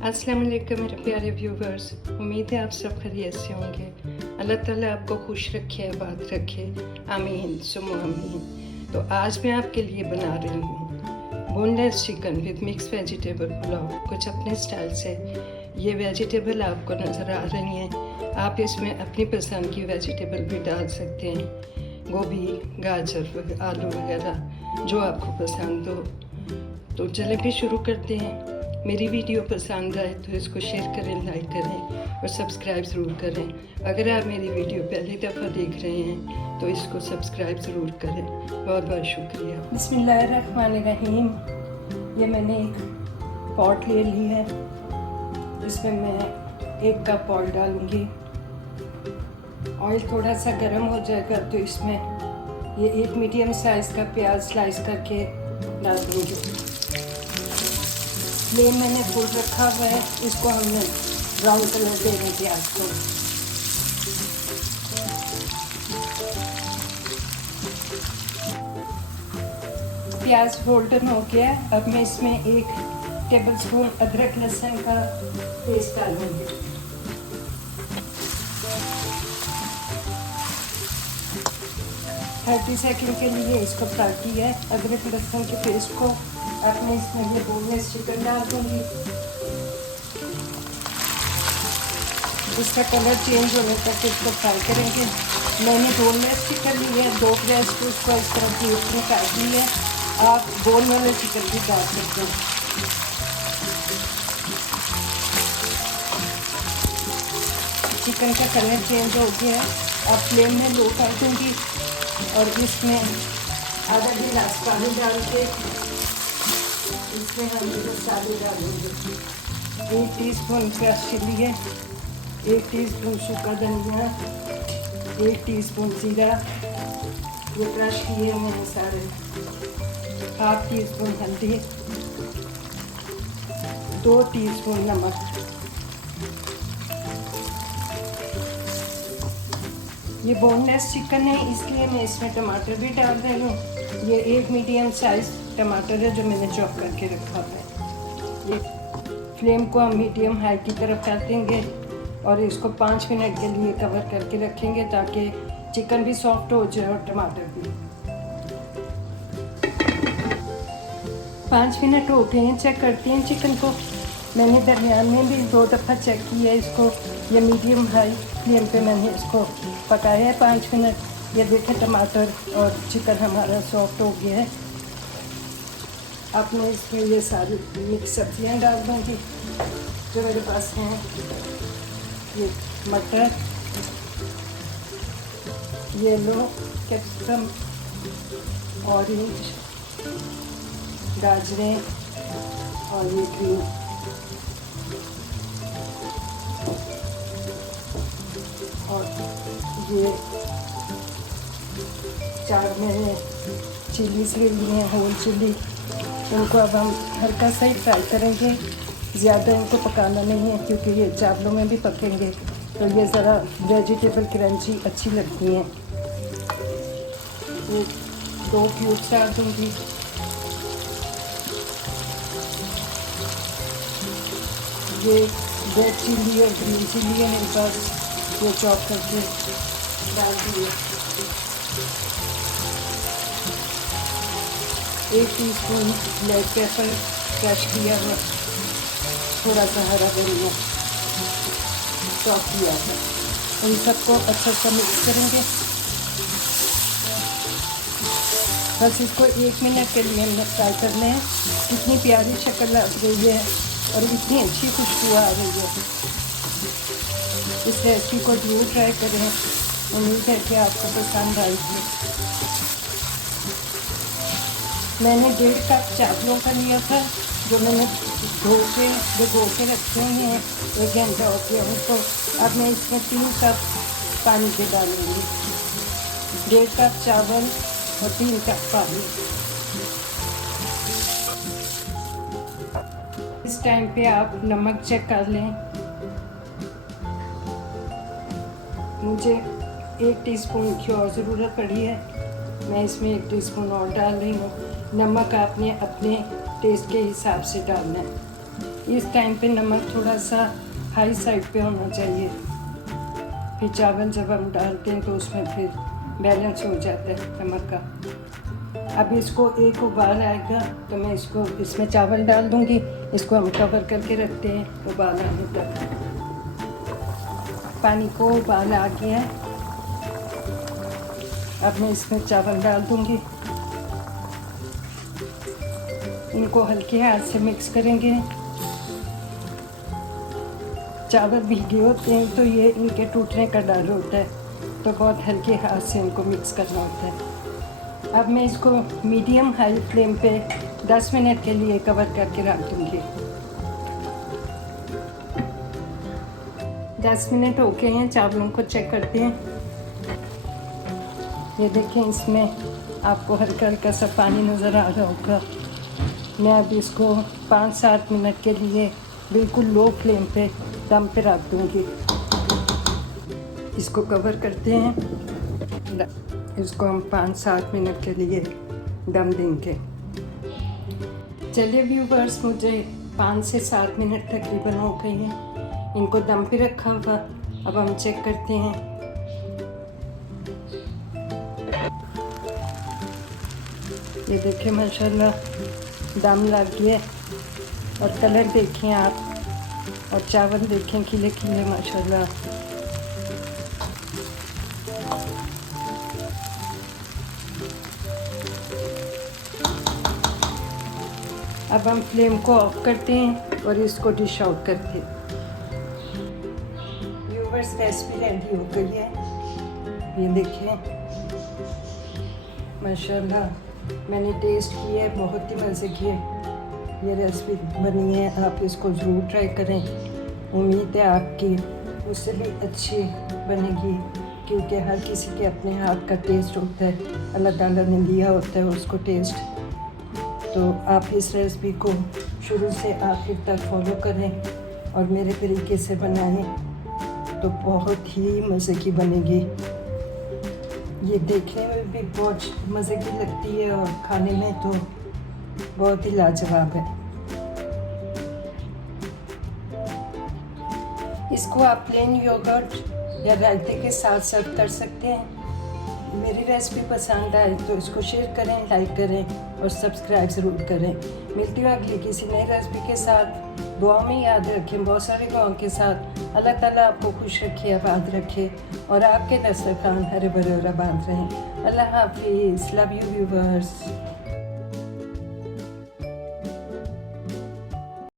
अस्सलाम वालेकुम मेरे प्यारे व्यूवर्स, उम्मीद है आप सब खैरियत से होंगे। अल्लाह ताला आपको खुश रखे, आबाद रखे, आमीन सुम्मा आमीन। तो आज मैं आपके लिए बना रही हूँ boneless chicken with mix vegetable pulao, कुछ अपने स्टाइल से। ये वेजिटेबल आपको नज़र आ रही हैं, आप इसमें अपनी पसंद की वेजिटेबल भी डाल सकते हैं, गोभी, गाजर, आलू वगैरह जो आपको पसंद हो। तो चले भी शुरू करते हैं। मेरी वीडियो पसंद आए तो इसको शेयर करें, लाइक करें और सब्सक्राइब ज़रूर करें। अगर आप मेरी वीडियो पहली दफ़ा देख रहे हैं तो इसको सब्सक्राइब ज़रूर करें। बहुत बहुत शुक्रिया। बिस्मिल्लाहिर्रहमानिर्रहीम। ये मैंने एक पॉट ले ली है, इसमें मैं 1 कप ऑयल डालूँगी। ऑयल थोड़ा सा गर्म हो जाएगा तो इसमें ये 1 मीडियम साइज़ का प्याज स्लाइस करके डाल दूँगी। फ्लेम मैंने फुल रखा हुआ है, इसको हमने ब्राउन कलर देंगे प्याज को। प्याज गोल्डन हो गया। अब मैं इसमें 1 टेबलस्पून अदरक लहसुन का पेस्ट डालूंगी। थर्टी सेकेंड के लिए इसको फ्राई किया है अदरक लहसुन के पेस्ट को। अब मैं इसमें ये बोनलेस चिकन डाल दूँगी। इसका कलर चेंज होने तक इसको फ्राई करेंगे। मैंने बोनलेस चिकन लिया है, 2 प्याज को उसको इस तरह क्यूब में काट लिया है। आप बोन वाले चिकन भी डाल सकते हैं। चिकन का कलर चेंज हो गया है। अब फ्लेम में लो कर दूँगी और इसमें आधा गिलास पानी डाल के इसमें हम मसाले डालेंगे। 1 टीस्पून क्रश चिली है, 1 टीस्पून सूखा धनिया, 1 टीस्पून जीरा, ये क्रश किए मैंने सारे। 1/2 टीस्पून हल्दी, 2 टीस्पून नमक। ये बोनलेस चिकन है इसलिए मैं इसमें टमाटर भी डाल रही हूँ। ये 1 मीडियम साइज़ टमाटर है जो मैंने चॉप करके रखा है। ये फ्लेम को हम मीडियम हाई की तरफ कर देंगे और इसको 5 मिनट के लिए कवर करके रखेंगे ताकि चिकन भी सॉफ्ट हो जाए और टमाटर भी। 5 मिनट हो गए हैं, चेक करते हैं चिकन को। मैंने दरमियान में भी 2 दफ़ा चेक किया है इसको। ये मीडियम हाई फ्लेम पे मैंने इसको पकाया है 5 मिनट। ये देखें टमाटर और चिकन हमारा सॉफ्ट हो गया है। अब मैं इसमें ये सारी मिक्स सब्जियाँ डाल दूँगी जो मेरे पास हैं। ये मटर, येलो कैप्सिकम, ऑरेंज, गाजरें और ये ग्रीन। और ये 4 मैंने चिलीज ले लिए हैं, होल चिली। इनको अब हम हल्का सा ही फ्राई करेंगे, ज़्यादा इनको पकाना नहीं है क्योंकि ये चावलों में भी पकेंगे तो ये ज़रा वेजिटेबल क्रंची अच्छी लगती हैं। ये 2 क्यूब्स डाल दूँगी। ये रेड चिली और ग्रीन चिली है मेरे पास, ये चॉप करके डाल दिए। 1 टीस्पून ब्लैक पेपर क्रश किया है, थोड़ा सा हरा धनिया चॉप किया है। इन सबको अच्छा सा मिक्स करेंगे। बस इसको 1 मिनट के लिए हमने फ्राई करना है। इतनी प्यारी शक्ल आ रही है और इतनी अच्छी खुशबू आ रही है। इस रेसिपी को जरूर ट्राई करें, उम्मीद है कि आपको पसंद आएगी। मैंने 1.5 कप चावलों का लिया था जो मैंने भिगो के रखे हुए हैं, 1 घंटा हो गया उनको। अब मैं इसमें 3 कप पानी के डालूँगी। 1.5 कप चावल और 3 कप पानी। इस टाइम पे आप नमक चेक कर लें। मुझे 1 टीस्पून की और ज़रूरत पड़ी है, मैं इसमें 1 टीस्पून और डाल रही हूँ। नमक आपने अपने टेस्ट के हिसाब से डालना है। इस टाइम पे नमक थोड़ा सा हाई साइड पे होना चाहिए, फिर चावल जब हम डालते हैं तो उसमें फिर बैलेंस हो जाता है नमक का। अब इसको एक उबाल आएगा तो मैं इसको इसमें चावल डाल दूंगी। इसको हम कवर करके रखते हैं उबाल आने तक। पानी को उबाल आ गया है, अब मैं इसमें चावल डाल दूंगी। इनको हल्के हाथ से मिक्स करेंगे। चावल भीगे होते हैं तो ये इनके टूटने का डर होता है, तो बहुत हल्के हाथ से इनको मिक्स करना होता है। अब मैं इसको मीडियम हाई फ्लेम पे 10 मिनट के लिए कवर करके रख दूँगी। 10 मिनट हो गए हैं, चावलों को चेक करते हैं। ये देखें, इसमें आपको हल्का हल्का सा पानी नज़र आ रहा होगा। मैं अब इसको 5-7 मिनट के लिए बिल्कुल लो फ्लेम पे दम पे रख दूँगी। इसको कवर करते हैं, इसको हम 5-7 मिनट के लिए दम देंगे। चलिए व्यूवर्स, मुझे 5 से 7 मिनट तकरीबन हो गए हैं इनको दम पे रखा हुआ। अब हम चेक करते हैं। ये देखिए माशाल्लाह दम लग गया और कलर देखें आप, और चावल देखें खिले खिले माशाल्लाह। अब हम फ्लेम को ऑफ करते हैं और इसको डिश आउट करते हैं। व्यूवर्स, रेसिपी रेडी हो गई है। ये देखिए माशाल्लाह, मैंने टेस्ट किया है, बहुत ही मज़े की है ये रेसिपी बनी है। आप इसको ज़रूर ट्राई करें। उम्मीद है आपकी उससे भी अच्छी बनेगी, क्योंकि हर किसी के अपने हाथ का टेस्ट होता है, अल्लाह ताला ने दिया होता है उसको टेस्ट। तो आप इस रेसिपी को शुरू से आखिर तक फॉलो करें और मेरे तरीके से बनाएं तो बहुत ही मज़े की बनेगी। ये देखने में भी बहुत मज़े की लगती है और खाने में तो बहुत ही लाजवाब है। इसको आप प्लेन योगर्ट या रायते के साथ सर्व कर सकते हैं। मेरी रेसिपी पसंद आए तो इसको शेयर करें, लाइक करें और सब्सक्राइब ज़रूर करें। मिलती हूँ अगली किसी नई रेसिपी के साथ। दुआ में याद रखें बहुत सारे दुआओं के साथ। अल्लाह ताला आपको खुश रखे, आबाद रखे और आपके दस्तरखान हरे भरे और आबाद रहें। अल्लाह हाफिज़। Love you viewers.